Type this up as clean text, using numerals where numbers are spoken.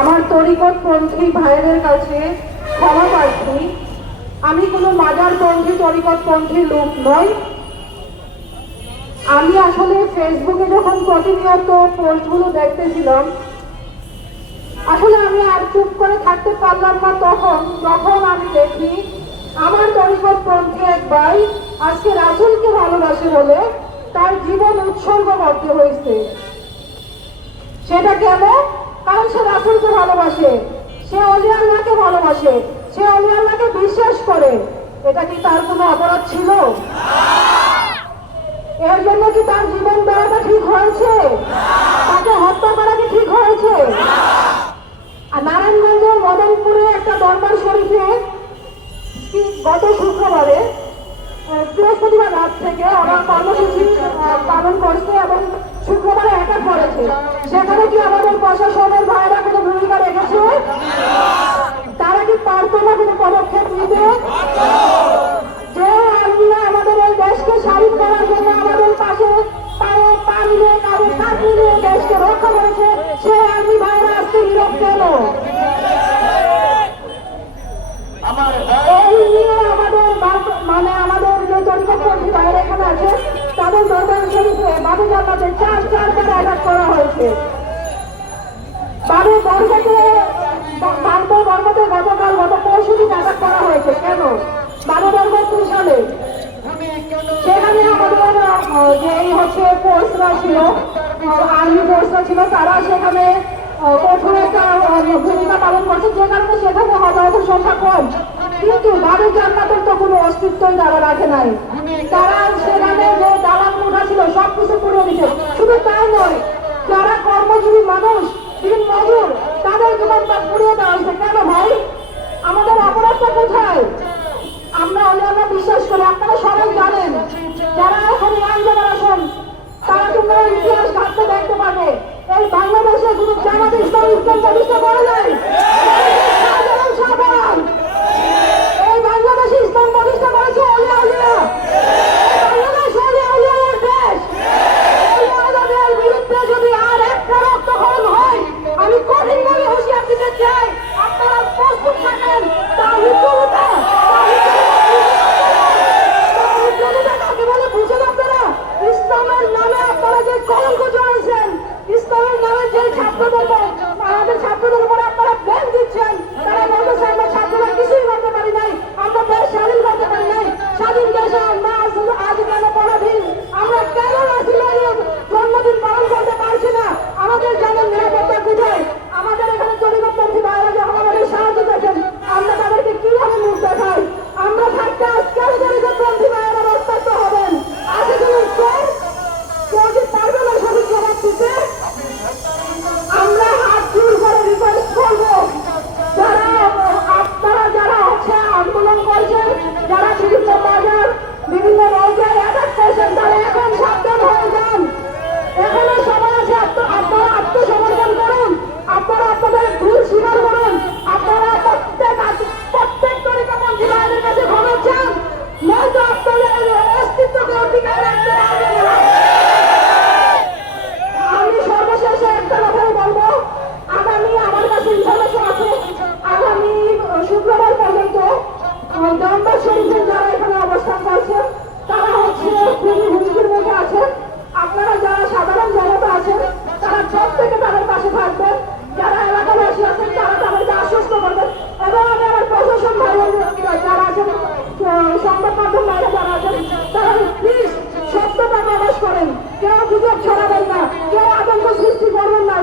আমার তরিকতপন্থী ভাইদের কাছে ক্ষমা প্রার্থী। আমি কোনো মাজারপন্থী তরিকতপন্থী লোক নই। আমি আসলে ফেসবুকে যখন প্রতিনিয়ত পোস্টগুলো দেখতেছিলাম, আসলে আমি আর চুপ করে থাকতে পারলাম না। তখন আমি দেখি আমার তরিকতপন্থী এক ভাই আজকে রাসূলকে ভালোবাসে বলে তার জীবন উৎসর্গ করতে হয়েছে। সেটা কেন? কারণ সে রাসূলকে ভালোবাসে, সে ওলি আল্লাহকে ভালোবাসে, সে ওলি আল্লাহকে বিশ্বাস করে। এটা কি তার কোনো অপরাধ ছিল? এর জন্য কি তার জীবন দেওয়াটা ঠিক হয়েছে? তাকে হত্যা করা কি ঠিক হয়েছে? আর নারায়ণগঞ্জের মদনপুরে একটা দরবার শরীফে গত শুক্রবারে বৃহস্পতিবার রাত থেকে ওরা কর্মসূচি পালন করছে এবং শুক্রবারে একা করেছে। সেখানে কি আমাদের প্রশাসনের ভাইরা কোনো ভূমিকা রেখেছে? তারা কি পারতো না কোনো পদক্ষেপ নিতে? যে আল্লাহ আমাদের এই দেশকে স্বাধীন করার জন্য আমাদের পাশে কারো পা মিলিয়ে কারো কাঁধ মিলিয়ে দেশকে রক্ষা করেছে, সে আর্মি ভাইরা আজকে নীরব কেন? এই নিয়ে আমাদের যে তরিকতপন্থী ভাইরা এখানে আছে তাদের দরবার শরীফে বাবু জান্নাতে চারবার অ্যাটাক করা হয়েছে। বাবু বর্গতে গত পরশুদিন অ্যাটাক করা হয়েছে। কেন? বাবু বর্গ 3 সালে সেখানে আমাদের যে ফোর্সরা ছিল, আর্মি ফোর্সরা ছিল, তারা সেখানে কঠোর একটা ভূমিকা পালন করছে, যে কারণে সেখানে হতাহতের সংখ্যা কম। কিন্তু বাবু জান্নাতের তো কোনো অস্তিত্বই তারা রাখে নাই। তারা সেখানে যে দালাল মুঠা ছিল সবকিছু পুড়িয়ে দিচ্ছে। শুধু তাই নয়, যারা কর্মজীবী মানুষ, দিন মজুর, তাদের জীবনটা পুড়িয়ে দেওয়া হয়েছে। কেন ভাই? আমাদের অপরাধটা কোথায়? আমরা ওলি আল্লাহ বিশ্বাস করি। আপনারা সবাই জানেন, যারা এখন ইয়াং জেনারেশন তারা তোমরা ইতিহাস ঘাটতে দেখতে পাবে এই বাংলাদেশে কোনো জামাত ইসলাম প্রতিষ্ঠা করে নাই। এই বাংলাদেশে ইসলাম প্রতিষ্ঠা করেছে ওলি আল্লাহ। বাংলাদেশ ওলি আল্লাহর দেশ। ওলি আল্লাহদের বিরুদ্ধে যদি আর একটা রক্তক্ষরণ হয়, আমি কঠিনভাবে হুঁশিয়ার দিতে চাই, আপনারা প্রস্তুত থাকেন। তাওহীদ ইসলামের নামে আপনারা যে কলঙ্ক জড়াইছেন, ইসলামের নামে যে আমাদের ছাত্রদের উপরে আপনারা ব্যান দিচ্ছেন, তারা বলতেছে আমরা ছাত্ররা কিছুই করতে পারি নাই, আমরা দেশ স্বাধীন করতে পারি নাই। স্বাধীন দেশে আমরা আজ কেন পরাধীন? আমরা কেন রাসূলের জন্মদিন পালন করতে পারছি না? আমাদের জানেন নিরাপত্তা কোথায়? আমাদের এখানে তরিকতপন্থী ভাইরা যখন আমাদের সাহায্য করেছেন, আমরা তাদেরকে কিভাবে মুখ দেখাই? আমরা থাকতে আজকের তরিকতপন্থী ভাইরা রক্তাক্ত হবেন। আজকে কেউ কি পারবে না সঠিক জবাব দিতে? আমরা হাত জোর করে রিকোয়েস্ট করবো, যারা আন্দোলন করছেন, যারা বিভিন্ন বাজার বিভিন্ন রোজায় অ্যাটাক করছেন, তারা এখন সাবধান হয়ে যান। এখানে সবাই আছে, আপনারা আত্মসমর্পণ করুন, আপনারা আপনাদের ভুল স্বীকার করুন, আপনারা প্রত্যেক তরিকতপন্থী ভাইদের কাছে ক্ষমা চান, নয়তো আপনাদের অস্তিত্বকে অধিকার রাখতে পারবেন না। আমি সর্বশেষে একটা কথাই বলবো, আমার কাছে ইনফরমেশন আছে, আগামী শুক্রবার পর্যন্ত দরবার শরীফে যারা এখানে অবস্থান করছেন তারা খুবই হুমকির মুখে আছেন। আপনারা যারা সাধারণ জনতা আছেন তারা প্রত্যেকে তাদের পাশে থাকবেন। যারা এলাকাবাসী আছেন তারা তাদেরকে আশ্বস্ত করবেন। এবং আমি আমার প্রশাসন ভাই যারা আছেন, সংবাদ মাধ্যম বাইরে যারা আছেন, তারা প্লিজ সত্যতা প্রকাশ করেন। কেউ গুজব ছড়াবেন না, কেউ আতঙ্ক সৃষ্টি করবেন না।